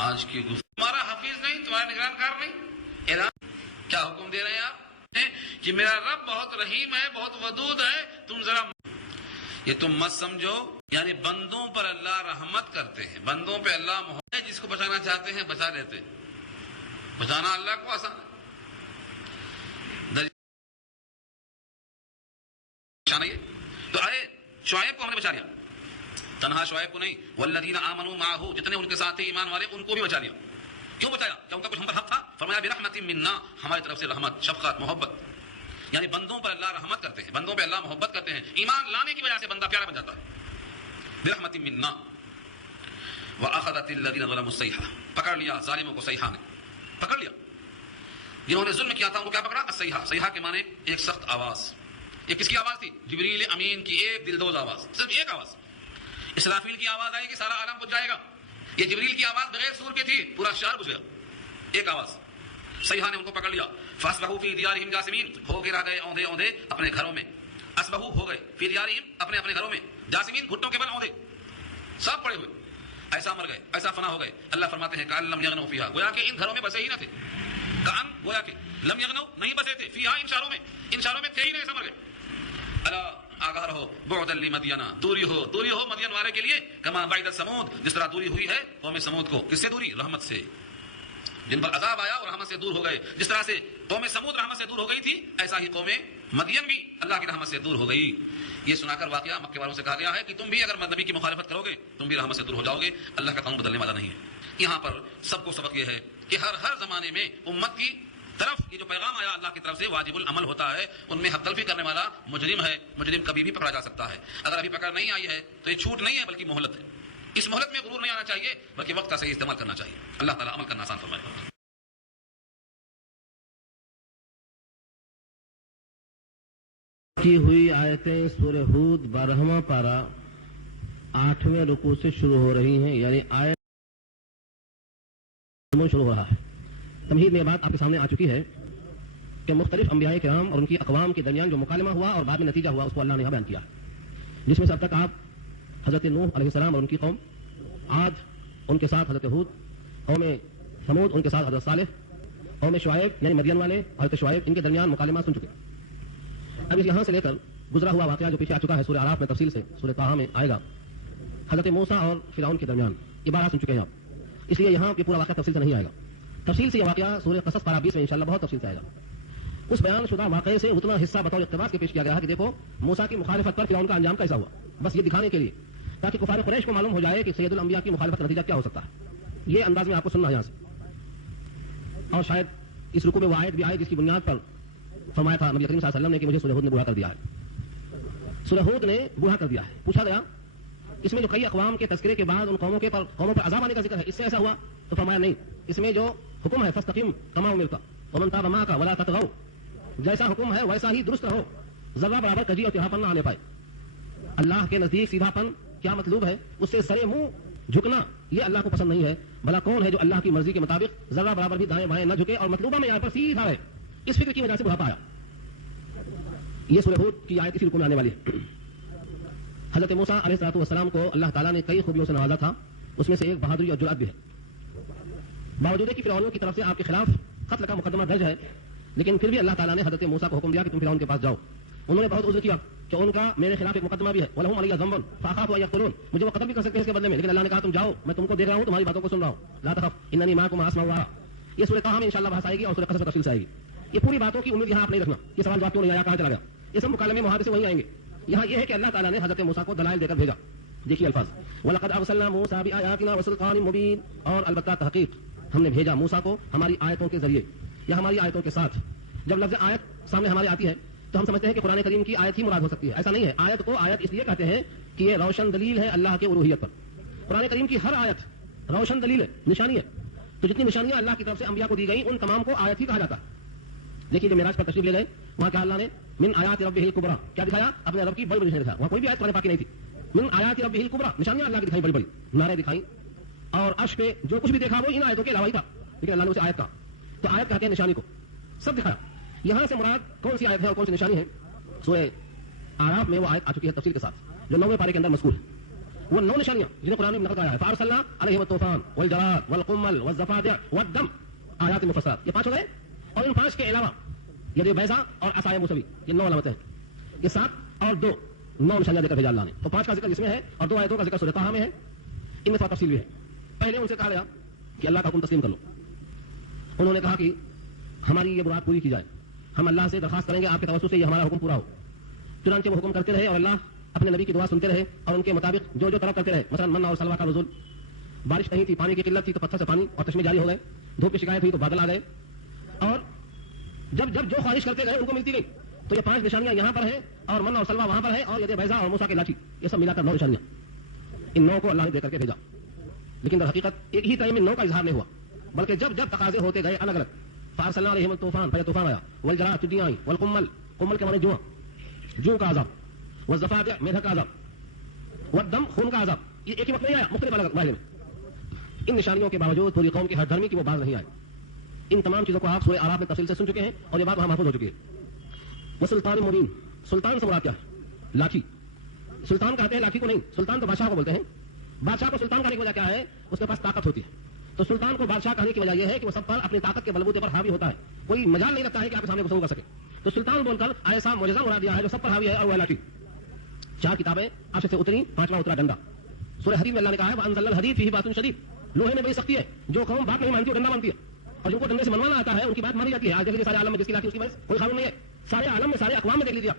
آج کی تمہارا حفیظ نہیں، تمہارا نگران کار نہیں. اعلان کیا حکم دے رہے ہیں آپ کہ میرا رب بہت رحیم ہے، بہت ودود ہے. تم ذرا یہ تم مت سمجھو، یعنی بندوں پر اللہ رحمت کرتے ہیں، بندوں پہ اللہ محبت ہے، جس کو بچانا چاہتے ہیں بچا لیتے ہیں. بچانا اللہ کو آسان ہے. تو آئے شعیب کو ہم نے بچا لیا، تنہا شعیب کو نہیں، والذین آمنوا معہ، جتنے ان کے ساتھ تھے ایمان والے ان کو بھی بچا لیا. کیوں بچایا؟ کیا ان کا کچھ ہم پر حق تھا؟ فرمایا برحمت منا، ہماری طرف سے رحمت، شفقت، محبت. یعنی بندوں پر اللہ رحمت کرتے ہیں، بندوں پہ اللہ محبت کرتے ہیں. ایمان لانے کی وجہ سے بندہ پیارا بن جاتا ہے. برحمت منا واخذت الذین ظلموا الصیحہ، پکڑ لیا ظالموں کو صیحہ نے، پکڑ لیا. جنہوں نے ظلم کیا تھا ان کو کیا پکڑا؟ الصیحہ. صیحہ کے معنی ایک سخت آواز. یہ کس کی آواز تھی؟ جبریل امین کی ایک دلدوز آواز، صرف ایک آواز. اسرافیل کی آواز آئے گی، سارا عالم بجھ جائے گا. یہ جبریل کی آواز بغیر سور کی تھی، پورا شہر بجھ گیا. ایک آواز. صیحہ نے ان کو پکڑ لیا. فاصبحوا فی دیارہم جاثمین، ہو کے رہ گئے اوندے اوندے اپنے گھروں میں. اصبحوا ہو گئے فی دیارہم، اپنے اپنے گھروں میں. جاثمین گھٹوں کے بل اوندے، سب پڑے ہوئے، ایسا مر گئے، ایسا فنا ہو گئے. اللہ فرماتے ہیں کأن لم یغنوا فیہا، گویا کہ ان گھروں میں بسے ہی نہ تھے. کأن گویا کہ لم یغنوا نہیں بسے تھے، فیہا ان شہروں میں تھے ہی نہیں، ایسا مر گئے. اللہ آگاہ رہو، بعدا لمدین، دوری ہو مدین والے کے لیے. کما بعدت سمود، جس طرح دوری ہوئی ہے قوم سمود کو. کس سے دوری؟ رحمت سے. جن پر عذاب آیا اور رحمت سے دور ہو گئے. جس طرح سے قوم سمود رحمت سے دور ہو گئی تھی، ایسا ہی قوم مدین بھی اللہ کی رحمت سے دور ہو گئی. یہ سنا کر واقعہ مکے والوں سے کہا گیا ہے کہ تم بھی اگر نبی کی مخالفت کرو گے تم بھی رحمت سے دور ہو جاؤ گے. اللہ کا قانون بدلنے والا نہیں ہے. یہاں پر سب کو سبق یہ ہے کہ ہر زمانے میں امت کی طرف یہ جو پیغام آیا اللہ کی طرف سے واجب العمل ہوتا ہے. ان میں حق تلفی کرنے والا مجرم ہے، مجرم کبھی بھی پکڑا جا سکتا ہے. اگر ابھی پکڑ نہیں آئی ہے تو یہ چھوٹ نہیں ہے بلکہ مہلت ہے. اس مہلت میں غرور نہیں آنا چاہیے بلکہ وقت کا صحیح استعمال کرنا چاہیے. اللہ تعالیٰ عمل کرنا آسان فرمائے. کی ہوئی آیتیں سورہ ہود 12واں پارہ 8ویں رکوع سے شروع ہو رہی ہیں، یعنی آیت شروع ہو رہا ہے. تمہید میں بات آپ کے سامنے آ چکی ہے کہ مختلف انبیاء کرام اور ان کی اقوام کے درمیان جو مکالمہ ہوا اور بعد میں نتیجہ ہوا اس کو اللہ نے یہاں بیان کیا، جس میں سے اب تک آپ حضرت نوح علیہ السلام اور ان کی قوم، عاد ان کے ساتھ حضرت ہود، قوم ثمود ان کے ساتھ حضرت صالح، قوم شعیب یعنی مدین والے حضرت شعیب، ان کے درمیان مکالمہ سن چکے. اب اس یہاں سے لے کر گزرا ہوا واقعہ جو پیچھے آ چکا ہے سورہ اعراف میں تفصیل سے، سورہ طٰہٰ میں آئے گا، حضرت موسیٰ اور فرعون کے درمیان یہ بات سن چکے ہیں آپ. اس لیے یہاں یہ پورا واقعہ تفصیل سے نہیں آئے گا. تفصیل سے یہ واقعہ سورہ قصص پارہ 20 میں انشاءاللہ بہت تفصیل سے آئے گا. اس بیان شدہ واقعے سے اتنا حصہ بطور اقتباس کے پیش کیا گیا ہے کہ دیکھو موسیٰ کی مخالفت پر فرعون کا انجام کیسا ہوا، بس یہ دکھانے کے لیے تاکہ کفار قریش کو معلوم ہو جائے کہ سید الانبیاء کی مخالفت کا نتیجہ کیا ہو سکتا ہے. یہ انداز میں آپ کو سننا ہے یہاں سے. اور شاید اس رکوع میں وہ آیت بھی آئے جس کی بنیاد پر فرمایا تھا نبی کریم صلی اللہ علیہ وسلم نے کہ مجھے سورہ ہود نے بوڑھا کر دیا ہے. سورہ ہود نے بوڑھا کر دیا ہے. پوچھا گیا اس میں جو کئی اقوام کے تذکرے کے بعد ان قوموں پر عذاب آنے کا ذکر ہے، اس سے ایسا ہوا؟ تو فرمایا نہیں، اس میں جو حکم ہے فاستقم کما امرت ومن تاب معك ولا تطغوا، جیسا حکم ہے ویسا ہی درست رہو، ذرہ برابر کجی اور تہاپن نہ آنے پائے. اللہ کے نزدیک سیدھا پن کیا مطلوب ہے؟ اس سے سرے منہ جھکنا یہ اللہ کو پسند نہیں ہے. بھلا کون ہے جو اللہ کی مرضی کے مطابق ذرہ برابر بھی دائیں بائیں نہ جھکے اور مطلوبہ میں یہاں پر سیدھا رہے؟ اس فکر کی وجہ سے بڑھاپا آیا. یہ سورہ ہود کی آیت اسی رکوع میں آنے والی ہے. حضرت موسیٰ علیہ السلام کو اللہ تعالیٰ نے کئی خوبیوں سے نوازا تھا، اس میں سے ایک بہادری اور جرأت بھی ہے. باوجود ہے کہ فرعون کی طرف سے آپ کے خلاف قتل کا مقدمہ درج ہے، لیکن پھر بھی اللہ تعالیٰ نے حضرت موسیٰ کو حکم دیا کہ تم فرعون کے پاس جاؤ. انہوں نے بہت عذر کیا کہ ان کا میرے خلاف ایک مقدمہ بھی ہے، وَلَهُمْ عَلَيَّ ذَنْبٌ فَأَخَافُ أَن يَقْتُلُونِ، مجھے وہ قتل بھی کر سکتے ہیں اس کے بدلے میں، لیکن اللہ نے کہا تم جاؤ، میں تم کو دیکھ رہا ہوں، تمہاری باتوں کو سن رہا ہوں. لَا تَخَفْ إِنَّنِي مَعَكُمْ أَسْمَعُ وَأَرَىٰ. یہ سورہ طٰہٰ میں انشاءاللہ بحث آئے گی اور سورہ قصص تفصیل سے آئے گی. یہ پوری باتوں کی امید یہاں آپ نہیں رکھنا، یہ سوال جواب کیوں نہیں آیا، کہاں چلا گیا، یہ سب مکالمے محاورے سے وہیں آئیں گے. یہاں یہ ہے کہ اللہ تعالیٰ نے حضرت موسیٰ کو دلائل دے کر بھیجا. دیکھیے الفاظ، وَلَقَدْ أَرْسَلْنَا مُوسَىٰ بِآيَاتِنَا وَسُلْطَانٍ مُبِينٍ، اور البتہ تحقیق ہم نے بھیجا موسیٰ کو ہماری آیتوں کے ذریعے یا ہماری آیتوں کے ساتھ. جب لفظ آیت سامنے ہمارے آتی ہے تو ہم سمجھتے ہیں کہ قرآن کریم کی آیت ہی مراد ہو سکتی ہے. ایسا نہیں ہے. آیت کو آیت اس لیے کہتے ہیں کہ یہ روشن دلیل ہے اللہ کے الوہیت پر. قرآن کریم کی ہر آیت روشن دلیل ہے، نشانی ہے. تو جتنی نشانیاں اللہ کی طرف سے انبیاء کو دی گئیں ان تمام کو آیت ہی کہا جاتا ہے. دیکھیے جب معراج پر تشریف لے گئے وہاں کیا اللہ نے من آیات ربہ الکبریٰ کیا دکھایا؟ اپنے رب کی بڑی بڑی نشانیاں دکھایا. وہاں کوئی بھی آیت قرآن پاک کی نہیں تھی. من آیات ربہ الکبریٰ نشانیاں اللہ کی دکھائی، بڑی بڑی نعرے دکھائیں، اور عرش پہ جو کچھ بھی دیکھا وہ ان آیتوں کے علاوہ ہی تھا، لیکن اللہ نے اسے آیت کہا. تو آیت کہتے ہیں نشانی کو، سب دکھایا. یہاں سے مراد کون سی آیت ہے اور کون سی نشانی ہے؟ سورہ اعراف میں وہ آیت آ چکی ہے تفصیل کے ساتھ جو 9ویں پارے کے اندر مذکور ہے. وہ 9 نشانیاں جنہیں قرآن میں نقل کرایا ہے. فارسلنا علیہم الطوفان والجراد والقمل والضفادع والدم آیات مفصلات. یہ 5 ہو گئے. اور ان 5 کے علاوہ یہ بیضا اور عصای موسوی یہ 9 علامتیں ہیں. یہ 7 اور 2 9 نشانیاں دے کر بھیجا اللہ نے. تو 5 کا ذکر اس میں ہے اور 2 آیتوں کا ذکر سورہ طٰہٰ میں ہے. ان میں تھوڑا تفصیل بھی ہے. پہلے ان سے کہا گیا کہ اللہ کا حکم تسلیم کر لو. انہوں نے کہا کہ ہماری یہ مراد پوری کی جائے, ہم اللہ سے درخواست کریں گے آپ کے توسط سے یہ ہمارا حکم پورا ہو. چنانچہ وہ حکم کرتے رہے اور اللہ اپنے نبی کی دعا سنتے رہے اور ان کے مطابق جو طلب کرتے رہے. مثلا من اور سلوا کا نزول, بارش نہیں تھی, پانی کی قلت تھی تو پتھر سے پانی اور چشمے جاری ہو گئے. دھوپ کی شکایت ہوئی تو بادل آ گئے. اور جب جب جو خواہش کرتے گئے ان کو ملتی گئی. تو یہ 5 نشانیاں یہاں پر ہیں اور من اور سلوا وہاں پر ہے اور یہ بیضا اور موسیٰ کی لاٹھی, یہ سب ملا کر 9 نشانیاں. ان 9 کو اللہ نے دے کر کے بھیجا. لیکن در حقیقت ایک ہی ٹائم میں 9 کا اظہار نہیں ہوا, بلکہ جب جب تقاضے ہوتے گئے الگ الگ. فارسلنا علیہم الطوفان, پہلے طوفان آیا. والجراد ٹڈیاں آئیں. والقمل, قمل کے معنی جواں, جو کا عذاب. والضفادع میدک کا عذاب. والدم خون کا عذاب. یہ ایک ہی وقت نہیں آیا, مختلف الگ واحد میں. ان نشانیوں کے باوجود پوری قوم کی ہر دھرمی کی وہ باز نہیں آئے. ان تمام چیزوں کو آپ سورہ اعراف میں تفصیل سے سن چکے ہیں اور یہ بات وہاں محفوظ ہو چکی ہے. وہ سلطان مبین, سلطان سے مراد کیا ہے؟ لاٹھی. سلطان کہتے ہیں لاٹھی کو نہیں, سلطان تو بادشاہ کو بولتے ہیں. بادشاہ کو سلطان کہنے کی وجہ کیا ہے؟ اس کے پاس طاقت ہوتی ہے. تو سلطان کو بادشاہ کہنے کی وجہ یہ ہے کہ وہ سب پر اپنی طاقت کے بلبوتے پر حاوی ہوتا ہے. کوئی مجال نہیں لگتا ہے کہ آپ کے سامنے گفتگو کر سکے. تو سلطان بول کر ایسا معجزہ مراد دیا ہے جو سب پر حاوی ہے, اور وہ لاٹھی. 4 کتابیں عرش سے اتری, 5واں اترا ڈنڈا. سورہ حدید میں اللہ نے کہا ہے وانزلنا الحدید فیہ بأس شدید. لوہے میں بڑی سختی ہے. جو قوم بات نہیں مانتی وہ ڈنڈا مانتی ہے, اور جن کو ڈنڈے سے منوانا آتا ہے ان کی بات مانی جاتی ہے. آج دیکھ سارے عالم میں جس کی لاٹھی اس کی وجہ سے کوئی قانون نہیں ہے. سارے عالم میں سارے اقوام میں دیکھ لیجیے,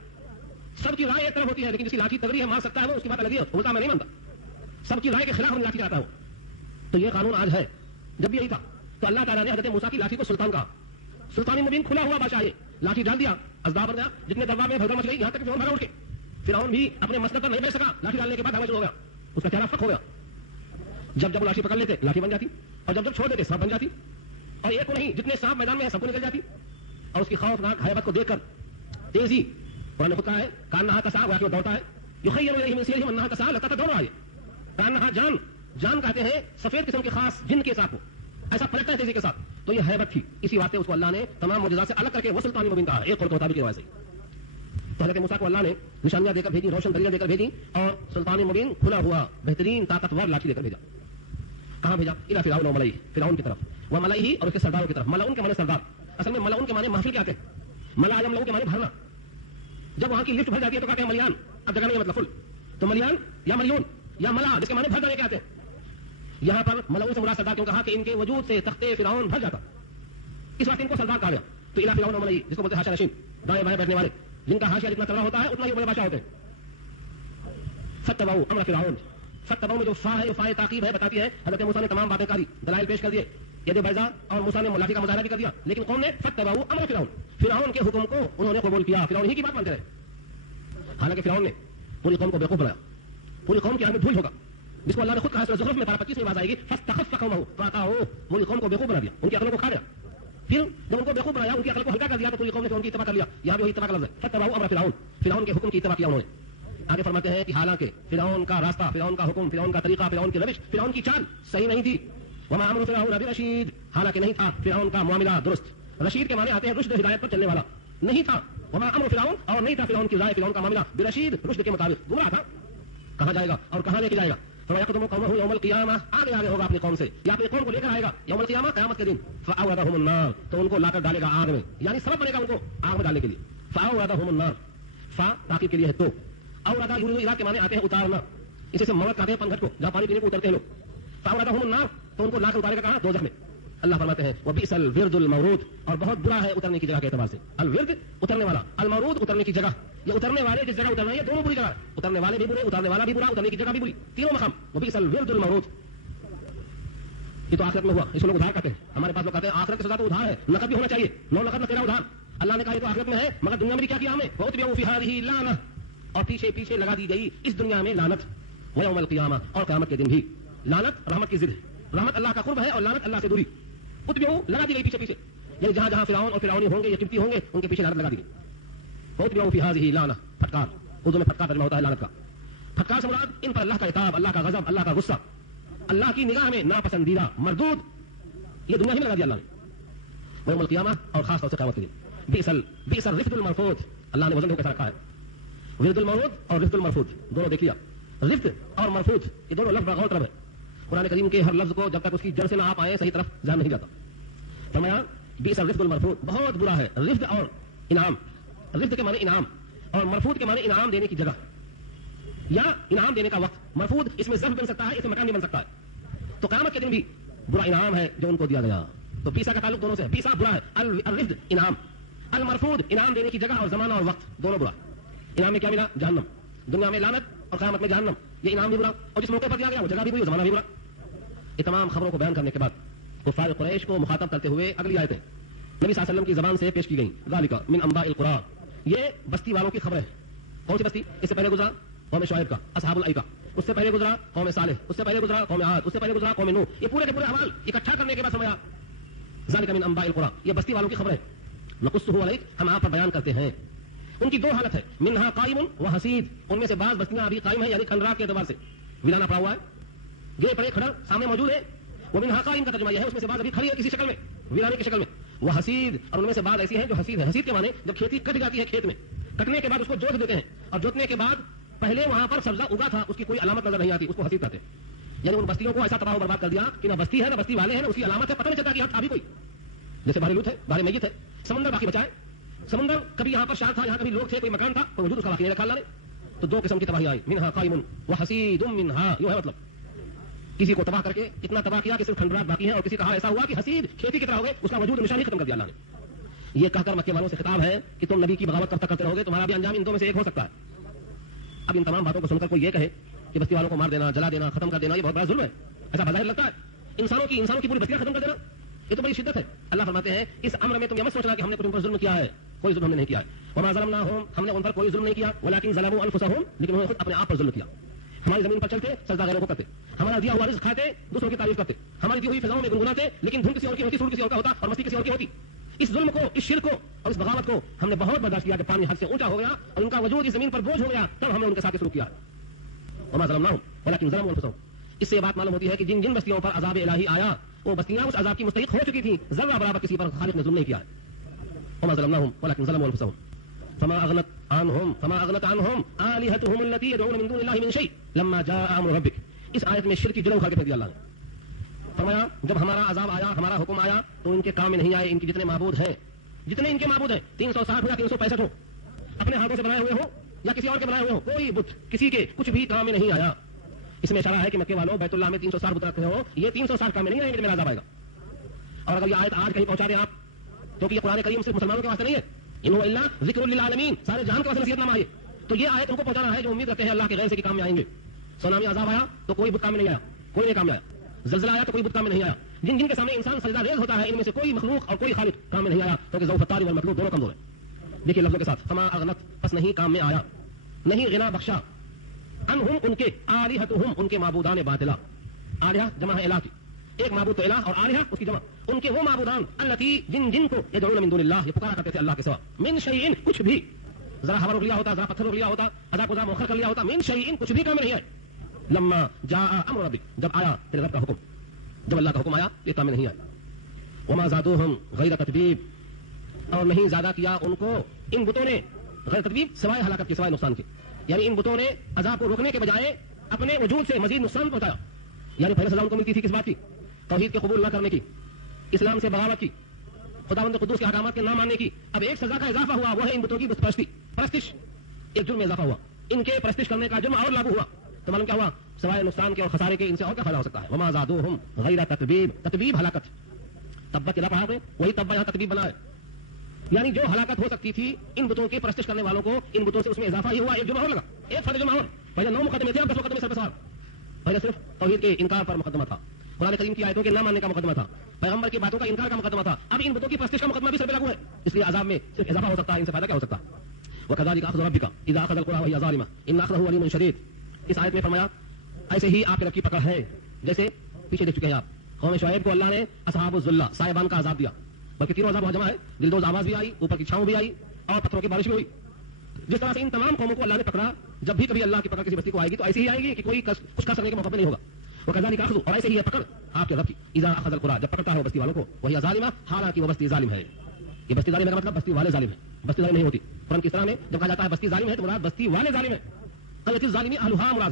سب کی رائے ایک طرف ہوتی ہے, لیکن جس کی لاٹھی تگڑی ہے مار سکتا ہے وہ اس کی بات الگ ہے. الٹا میں نہیں مانتا, سب کی رائے کے خلاف لاٹھی چلاتا ہو. تو یہ قانون آج ہے, جب بھی یہی تھا. تو اللہ تعالیٰ نے حضرت موسیٰ کی لاٹھی کو سلطان کہا. سلطانی مبین کھلا ہوا بادشاہ, لاٹھی ڈال دیا, ازداد بن گیا. جتنے دربار میں بھگدڑ مچ گئی, یہاں تک کہ فرعون بھگا اٹھ کے. فرعون بھی اپنے مسند پر نہیں بیٹھ سکا. لاٹھی ڈالنے کے بعد ہوا شروع ہو گیا, اس کا چہرہ فک ہو گیا. جب جب وہ لاٹھی پکڑ لیتے لاٹھی بن جاتی, اور جب جب چھوڑ دیتے سانپ بن جاتی. اور ایک کو نہیں, جتنے سانپ میدان میں ہیں سب کو نکل جاتی. اور اس کی خوفناک ہیبت کو دیکھ کر تیزی, قرآن نے خود کہا ہے کانہا تسعیٰ, وہ دوڑتا ہے. یخیل الیہ من سحرہم انہا تسعیٰ, لگتا تھا دوڑ رہا ہے. کانہا جان, جان کہتے ہیں سفید قسم کے خاص جن کے ساتھ, ایسا پلٹتا ہے تیزی کے ساتھ. تو یہ ہیبت تھی, اسی واسطے اس کو اللہ نے تمام معجزات سے الگ کر کے وہ سلطانی مبین کہا, ایک قول کے مطابق روایت سے. تو حضرت موسیٰ کو اللہ نے نشانیاں دے کر بھیجی, روشن دلیلیں دے کر بھیجی, اور سلطانی مبین کھلا ہوا بہترین طاقتور لاٹھی دے کر بھیجا. کہاں بھیجا؟ الی فرعون و ملئہ, فرعون کی طرف, و ملئہ اور اس کے سرداروں کی طرف. ملعون کے معنی سردار, اصل میں ملعون کے معنی محفل کے آتے ہیں. ملأ یملؤ کے معنی بھرنا. جب وہاں کی لفٹ بھر جاتی ہے تو کہتے ہیں ملیان, اب جگہ نہیں ہے مطلب فل. تو ملیان یا ملیون یا ملا, جس کے معنی بھر جانے کے آتے ہیں. یہاں پر ملعون سے مراد سردار کیوں کہا کہ ان کے وجود سے تختے فرعون بھر جاتا, اس وقت ان کو سردار کہا گیا. تو الی فرعون و ملئہ, جس کو بولتے ہیں حاشیہ نشین, دائیں بائیں بیٹھنے والے, جن کا حاشیہ جتنا تگڑا ہوتا ہے اتنا ہی بڑے بادشاہ ہوتے ہیں. فتبعوا امر فرعون, فتبعوا میں جو فا ہے, فا تعقیب ہے, بتاتی ہے حضرت موسیٰ نے تمام باتیں کہی, دلائل پیش کر دیے. یہ بیضا اور موسیٰ نے لاٹھی کا مظاہرہ بھی کر دیا, لیکن قوم نے فتبعوا امر فرعون, فرعون کے حکم کو انہوں نے قبول کیا, فرعون ہی کی بات مانتے رہے. حالانکہ فرعون نے پوری قوم کو بیوقوف بنایا, پوری قوم کی آنکھ میں دھول ہوگا, جس کو اللہ نے خود کہا سورہ زخرف میں 25 میں بات آئے گی, فاستخف قومه فاطاعوه, پوری قوم کو بیوقوف بنا دیا, ان کی عقلوں کو کھا لیا. پھر جب ان کو بیوقوف بنایا, ان کی عقل کو ہلکا کر دیا, تو پوری قوم نے ان کی اتباع کر لیا. یہاں بھی وہی اتباع کا لفظ ہے, فتبعوا امر فرعون, فرعون کے حکم کی اتباع کیا انہوں نے. آگے فرماتے ہیں کہ حالانکہ فرعون کا راستہ, فرعون کا حکم, فرعون کا طریقہ, فرعون کی روش, فرعون کی چال صحیح نہیں تھی. وما امر فرعون برشید, حالانکہ نہیں تھا فرعون کا معاملہ درست. رشید کے معنی آتے ہیں رشد, ہدایت پر چلنے والا, نہیں تھا. وما امر فرعون, اور نہیں تھا فرعون کی رائے, فرعون کا معاملہ برشید, رشد کے مطابق, گمراہ تھا. کہاں جائے گا اور کہاں لے کے جائے گا؟ فَيَقْدُمُ قَوْمَهُ يَوْمَ الْقِيَامَةِ, آگے آگے ہوگا اپنی قوم سے, یا اپنی قوم کو لے کر آئے گا یوم القیامہ, قیامت کے دن. فَأَوْرَدَهُمُ النَّارِ, تو ان کو لا کر ڈالے گا آگ میں, یعنی سبب بنے گا ان کو آگ میں ڈالنے کے لیے. فَأَوْرَدَهُمُ النَّارِ, فا تاکید کے لیے ہے تو, اوردا یوردا کے معنی آتے ہیں اتارنا, اسے سے موت کہتے ہیں پنگھٹ کو, جہاں پانی پینے کو اترتے ہیں لوگ. فَأَوْرَدَهُمُ النَّارِ, تو ان کو لا کر اتارے گا کہاں؟ دوزخ میں. اللہ فرماتے ہیں وَبِئْسَ الْوِرْدُ الْمَوْرُودُ, اور بہت برا ہے اترنے کی جگہ کے اعتبار سے. الورد اترنے والا, المورود اترنے کی جگہ. یہ اترنے والے جس جگہ اترنا ہے, یہ دونوں بری جگہ ہے. اترنے والے بھی برے, اترنے والا بھی برا, اترنے کی جگہ بھی بری, تینوں مقام. وَبِئْسَ الْوِرْدُ الْمَوْرُودُ, یہ تو آخرت میں ہوا, اس کو لوگ ادھار کہتے ہیں. ہمارے پاس لوگ کہتے ہیں آخرت کی سزا تو ادھار ہے, نقد بھی ہونا چاہیے, نو نقد نہ تیرا ادھار. اللہ نے کہا یہ تو آخرت میں ہے, مگر دنیا میں کیا کیا ہمیں؟ وَأُتْبِعُوا فِي هَٰذِهِ لَعْنَةٌ, اور پیچھے پیچھے لگا دی گئی اس دنیا میں لعنت. وَيَوْمَ الْقِيَامَةِ, اور قیامت کے دن بھی. لعنت رحمت کی ضد ہے, رحمت اللہ کا قرب ہے اور لعنت اللہ سے دوری. اتبعوا لگا دی گئی پیچھے پیچھے, یعنی جہاں جہاں فرعون اور فرعونی ہوں گے یا قبطی ہوں گے ان کے پیچھے لعنت لگا دی گئی. وَأُتْبِعُوا فِي هَٰذِهِ لَعْنَةٌ, پھٹکار, اردو میں پھٹکار ترجمہ ہوتا ہے لعنت کا. پھٹکار سے مراد ان پر اللہ کا عتاب, اللہ کا غضب, اللہ کا غصہ, اللہ کی نگاہ میں ناپسندیدہ, مردود, یہ دنیا ہی میں لگا دیا اللہ نے. ویوم القیامہ, اور خاص طور سے قیامت کے دن. بئس الرفد المرفود, اللہ نے وزن کو کیسا رکھا ہے, ورد المورود اور رفد المرفود دونوں دیکھ لیا. رفت اور مرفوت یہ دونوں لفظ بغور طرف ہے. قرآن کریم کے ہر لفظ کو جب تک اس کی جڑ سے نہ آپ آئے صحیح طرف ذہن نہیں جاتا. فرمایا بیس الرفت المرفوت, بہت برا ہے رفت اور انعام. رفت کے معنی انعام اور مرفوت کے معنی انعام دینے کی جگہ یا انعام دینے کا وقت. مرفوت اس میں ظرف بن سکتا ہے, اس میں مکان بھی بن سکتا ہے. تو قیامت کے دن بھی برا انعام ہے جو ان کو دیا گیا. تو پیسا کا تعلق دونوں سے ہے. پیسا برا ہے, الرفت انعام, المرفوت انعام دینے کی جگہ اور زمانہ اور وقت دونوں برا. انعام میں کیا ملا؟ جہنم. دنیا میں لعنت اور قیامت میں جہنم. یہ انعام بھی برا اور جس موقع پر دیا گیا وہ جگہ بھی بری, زمانہ بھی برا. یہ تمام خبروں کو بیان کرنے کے بعد کفار قریش کو مخاطب کرتے ہوئے اگلی آیتیں نبی صلی اللہ علیہ وسلم کی زبان سے پیش کی گئیں. ذالک من انباء القرى, یہ بستی والوں کی خبر ہے. کون سی بستی؟ اس سے پہلے گزرا قوم شعیب کا اصحاب الایکہ, اس سے پہلے گزرا قوم صالح, اس سے پہلے گزرا قوم عاد, اس سے پہلے گزرا قوم نوح. یہ پورے کے پورے احوال اکٹھا کرنے کے بعد سمجھا ذالک من انباء القرى, یہ بستی والوں کی خبر ہے. نقصہ علیک, ہم آپ پر بیان کرتے ہیں. ان کی دو حالت ہے, منہا قائم و حسید, ان میں سے بعض بستیاں ابھی قائم ہیں یعنی کھنڈرات کے اعتبار سے ویرانہ پڑا ہوا ہے, گرے پڑے کھڑا سامنے موجود ہے. وہ منہا قائم کا ترجمہ یہ ہے اس میں سے بعض ابھی کھڑی ہے کسی شکل میں, ویرانے کی شکل میں. وہ حسید, اور ان میں سے بعض ایسی ہیں جو حسید ہے. حسید کے معنی جب کھیتی کٹ جاتی ہے کھیت میں, کٹنے کے بعد اس کو جوت دیتے ہیں اور جوتنے کے بعد پہلے وہاں پر سبزہ اگا تھا اس کی کوئی علامت نظر نہیں آتی, اس کو حسید کہتے ہیں. یعنی ان بستیوں کو ایسا تباہ و برباد کر دیا کہ نہ بستی ہے نہ بستی والے ہیں, نہ اس کی علامت ہے, پتہ نہیں چلتا کہ یہاں تھا بھی کوئی. جیسے بحر لوط ہے, بحر میت ہے, سمندر باقی بچائے. سمندر کبھی یہاں پر شار تھا, یہاں کبھی لوگ تھے, کوئی مکان تھا, کوئی وجود اس کا باقی نہیں رکھا اللہ نے. تو دو قسم کی تباہی آئی, منہا قائم و حسید منہا, یوں ہے مطلب کسی کو تباہ کر کے اتنا تباہ کیا کہ صرف کھنڈرات باقی ہیں, اور کسی کہا ایسا ہوا کہ حسید کھیتی کی طرح ہو گئے, اس کا وجود نشانی ختم کر دیا اللہ نے. یہ کہہ کر مکے والوں سے خطاب ہے کہ تم نبی کی بغاوت کب تک کرتے رہو گے, تمہارا بھی انجام ان دو میں سے ایک ہو سکتا ہے. اب ان تمام باتوں کو سن کر کوئی یہ کہے کہ بستی والوں کو مار دینا, جلا دینا, ختم کر دینا یہ بہت بڑا ظلم ہے, ایسا بظاہر لگتا ہے. انسانوں کی پوری بستیاں ختم کر دینا یہ تو بڑی شدت ہے. اللہ فرماتے ہیں اس امر میں تم یہ مت سوچنا کہ ہم نے تم پر ظلم کیا ہے, کوئی ظلم ہم نے نہیں کیا ہے. وما ظلمناہم, ہم نے ان پر کوئی ظلم نہیں کیا, ولکن ظلموا انفسہم, لیکن انہوں نے خود اپنے آپ پر ظلم کیا. ہماری زمین پر چلتے سجدہ غیروں کو کرتے, ہمارا دیا ہوا رزق کھاتے دوسروں کی تعریف کرتے, ہماری دی ہوئی فضاؤں میں گنگناتے, لیکن دھن کسی اور کی ہوتی, سور کسی اور کا ہوتا اور مستی کسی اور کی ہوتی. اس ظلم کو, اس شرک کو اور اس بغاوت کو ہم نے بہت برداشت کیا. جب پانی حد سے اونچا ہو گیا اور ان کا وجود اس زمین پر بوجھ ہو گیا, تب ہم نے ان کے ساتھ سلوک کیا. وما ظلمناہم ولکن ظلموا انفسہم. اس سے یہ بات معلوم ہوتی ہے کہ جن جن بستیوں پر عذاب الہی آیا وہ بستیاں اس عذاب کی مستحق ہو چکی تھیں, ذرہ برابر کسی پر خالق نے ظلم نہیں کیا ہے. وما ظلمناہم ولکن ظلموا انفسہم فما اغنت عنہم آلہتہم التی یدعون من دون اللہ من شیء لما جاء امر ربک. اس آیت میں شرک کی جڑیں اکھاڑ کے پھینک دیا اللہ نے. فرمایا جب ہمارا عذاب آیا, ہمارا حکم آیا, تو ان کے کام میں نہیں آئے. ان کے جتنے معبود ہیں, جتنے ان کے معبود ہیں, 360 ہو یا 365 ہو, اپنے ہاتھوں سے بنائے ہوئے ہو یا کسی اور کے بنائے ہوئے ہو, کوئی بت کسی کے کچھ بھی کام میں نہیں آیا. اس میں اشارہ ہے کہ مکے والوں بیت اللہ میں 360 بت رکھتے ہو, یہ 360 کام میں نہیں آئیں گے, میرا عذاب آئے گا. اور اگر یہ آیت آج کہیں پہنچا دیں آپ, تو کہ یہ قرآن کریم صرف مسلمانوں کے واسطے نہیں ہے, ان هو الا ذکر للعالمین, سارے جہان کے واسطے نصیحت نامہ ہے. تو یہ آیت ان کو پہنچانا ہے جو امید رکھتے ہیں اللہ کے غیر سے کہ کام میں آئیں گے. سونامی عذاب آیا تو کوئی بت کام میں نہیں آیا, کوئی نہیں کام میں آیا. زلزلہ آیا تو کوئی بت کام میں نہیں آیا. جن جن کے سامنے انسان سجدہ ریز ہوتا ہے ان میں سے کوئی مخلوق اور کوئی خالق کام میں نہیں آیا, کیونکہ ضعف الطالب والمطلوب دونوں کمزور ہیں. دیکھیے لفظوں کے ساتھ, فما اغنت, پس نہیں کام میں آیا, نہیں غنا بخشا, انہم ان کے, آلہتہم ان کے معبودان باطلا. آلہہ جمع ہے الہ کی, ایک معبود تو الہ اور آلہہ اس کی جمع. ان کے وہ معبودان التی جن جن کو یدعون من دون اللہ, یہ پکارا کرتے تھے اللہ کے سوا, من شیء کچھ بھی, ذرا ہوا روک لیا ہوتا, ذرا پتھر روک لیا ہوتا, عذاب کو ذرا مؤخر کر لیا ہوتا, من شیء کچھ بھی کام میں نہیں آئے. لما جاء امر ربک, جب آیا تیرے رب کا حکم, جب اللہ کا حکم آیا یہ کام میں نہیں آئے. وما زادوہم غیر تتبیب, اور نہیں زیادہ کیا ان کو ان بتوں نے غیر تتبیب, سوائے ہلاکت کے, سوائے نقصان کے. یعنی ان بتوں نے عذاب کو روکنے کے بجائے اپنے وجود سے مزید نقصان پہنچایا. یعنی پہلے سزا ان کو ملتی تھی کس بات کی؟ توحید کے قبول نہ کرنے کی, اسلام سے بغاوت کی, خداوند قدوس کے احکامات کے نہ ماننے کی. اب ایک سزا کا اضافہ ہوا, وہ ہے ان بتوں کی بت پرستی, پرستش. ایک جرم میں اضافہ ہوا, ان کے پرستش کرنے کا جرم اور لاگو ہوا. تو معلوم کیا ہوا, سوائے نقصان کے اور خسارے کے ان سے اور کیا فائدہ ہو سکتا ہے. وما زادوہم غیر تتبیب, تتبیب ہلاکت, تبت یدا پڑھا, وہی تبا یہاں تتبیب بنا ہے. یعنی جو ہلاکت ہو سکتی تھی ان بتوں کے پرستش کرنے والوں کو, ان بتوں سے اس میں اضافہ ہی ہوا, ایک جرم اور لگا, ایک فرد جرم اور. پہلے 9 مقدمے تھے, اب 10 مقدمے سر پہ سار. پہلے صرف توحید کے انکار پر مقدمہ تھا, قرآن کریم کی آیتوں کے نہ ماننے کا مقدمہ تھا, پیغمبر کی باتوں کا انکار کا مقدمہ تھا. اب ان بتوں کی پرستش کا مقدمہ بھی سر پہ لاگو ہے, اس لیے عذاب میں صرف اضافہ ہو سکتا ہے, ان سے فائدہ کیا ہو سکتا ہے. وكذلك اخذ ربك اذا اخذ القرى وهي ظالمه ان اخذه عليم شديد. اس آیت میں فرمایا ایسے ہی آپ کے رب کی پکڑ ہے, جیسے پیچھے دیکھ چکے ہیں آپ. قوم شعیب کو اللہ نے اصحاب الذلہ, صاحبان کا عذاب دیا, بلکہ تینوں عذاب جمع ہے, دلدوز آواز بھی آئی, اوپر کی چھاؤں بھی آئی, اور پتھروں کی بارش بھی ہوئی. جس طرح سے ان تمام قوموں کو اللہ نے پکڑا, جب بھی کبھی اللہ کی پکڑ کسی بستی کو آئے گی تو ایسی ہی آئے گی کہ کوئی کچھ کر سکنے کا موقع نہیں ہوگا. وكذلك اخذ, اور ایسے ہی ہے پکڑ آپ کے رب کی, اذا اخذ القرى, جب پکڑتا ہے بستی والوں کو, وہی ظالمہ, حالانکہ وہ بستی ظالم ہے. یہ بستی ظالم کا مطلب بستی والے ظالم ہے, بستی ظالم نہیں ہوتی. قرآن کی طرح میں جب کہا جاتا ہے بستی ظالم ہے تو مراد بستی والے ظالم ہے. قلت الظالمی اہلھا مراد,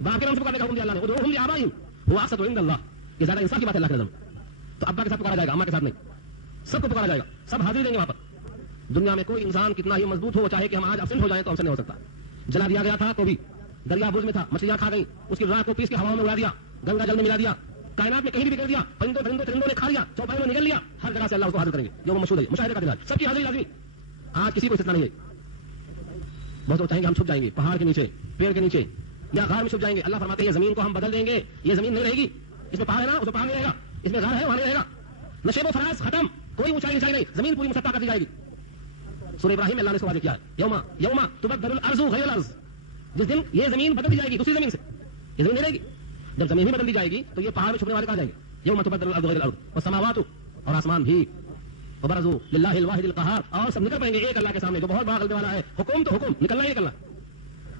باپ کے نام سے پکارنے کا حکم دیا اللہ نے. ادعوہم لآبائہم هو اقسط عند اللہ. یہ زیادہ انصاف کی بات ہے اللہ کی نظر میں. تو ابا کے ساتھ پکارا جائے گا, اماں کے ساتھ نہیں. سب کو پکارا جائے گا, سب حاضر دیں گے وہاں پر. دنیا میں کوئی انسان کتنا ہی مضبوط ہو, چاہے کہ ہم آج ابسنٹ ہو جائیں تو ہم سے نہیں ہو سکتا. جلا دیا گیا تھا تو بھی دریا بوجھ میں تھا, مچھلیاں کھا گئی, اس کی راہ کو پیس کے ہواؤں میں اڑا دیا, گنگا جل میں ملا دیا, کائنات میں کہیں بھی بکھیر دیا, پرندوں نے کھا لیا, چوپائے میں نگل لیا. ہر جگہ سے اللہ اس کو حاضر کریں گے. جو وہ مشہور ہے مشاہدے کا دن, سب کی حاضری لازمی. آج کسی کو استثنا نہیں ہے. بہت لوگ چاہیں گے ہم چھپ جائیں گے پہاڑ کے نیچے, پیڑ کے نیچے, یا غار میں چھپ جائیں گے. اللہ فرماتے ہیں یہ زمین کو ہم بدل دیں گے, یہ زمین نہیں رہے گی. اس میں پہاڑ ہے نا, اس میں پہاڑ نہیں رہے گا, اس میں غار ہے وہاں نہیں رہے گا. نشیب و فراز ختم, کوئی اونچائی نیچائی نہیں, زمین پوری مسطح کر دی جائے گی. سورہ ابراہیم میں اللہ نے اس کو واضح کیا ہے, یوما تبدل الارض غیر الارض. جس دن یہ زمین بدل دی جائے گی دوسری زمین سے, یہ زمین نہیں رہے گی. جب زمین ہی بدل دی جائے گی تو یہ پہاڑ میں چھپنے والے کہاں جائیں گے. یوم تبدل الارض غیر الارض والسماوات, اور آسمان بھی, وبرزوا للہ الواحد القہار, اور سب نکل پڑیں گے ایک اللہ کے سامنے جو بہت بڑا غلبے والا ہے. حکم تو حکم, نکلنا ہی نکلنا.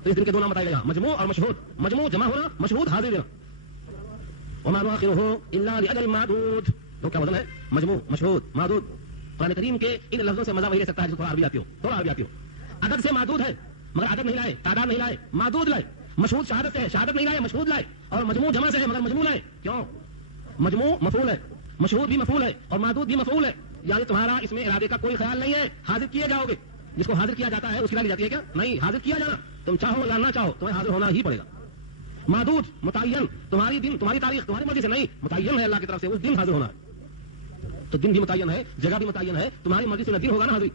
تو اس دن کے دو نام بتائے گئے, مجموع اور مشہود. مجموع جمع ہونا, مشہود حاضر دینا. وما نؤخره الا لاجل معدود. تو کیا وزن ہے, مجموع, مشہود, معدود. قرآن کریم کے ان لفظوں سے مزہ وہی رہ سکتا ہے جو تھوڑا عربی آتی ہو, تھوڑا عربی آتی ہو. عدد سے معدود ہے مگر عدد نہیں لائے, تعداد نہیں لائے, معدود لائے. مشہود شہادت سے, شہادت نہیں لائے, مشہود لائے. اور مجموع جمع سے ہے مگر مجموع لائے. کیوں؟ مجموع مفعول ہے, مشہود بھی مفعول ہے, اور معدود بھی مفعول ہے. یعنی تمہارا اس میں ارادے کا کوئی خیال نہیں ہے, حاضر کیے جاؤ گے. جس کو حاضر کیا جاتا ہے اس کی لی جاتی ہے کیا؟ نہیں, حاضر کیا جانا. تم چاہو یا نہ چاہو تمہیں حاضر ہونا ہی پڑے گا. معدود متعین, تمہاری دن, تمہاری تاریخ, تمہاری مرضی سے نہیں, متعین ہے اللہ کی طرف سے, اس دن حاضر ہونا ہے. تو دن بھی متعین ہے, جگہ بھی متعین ہے, تمہاری مرضی سے نہ دن ہوگا نا حاضری.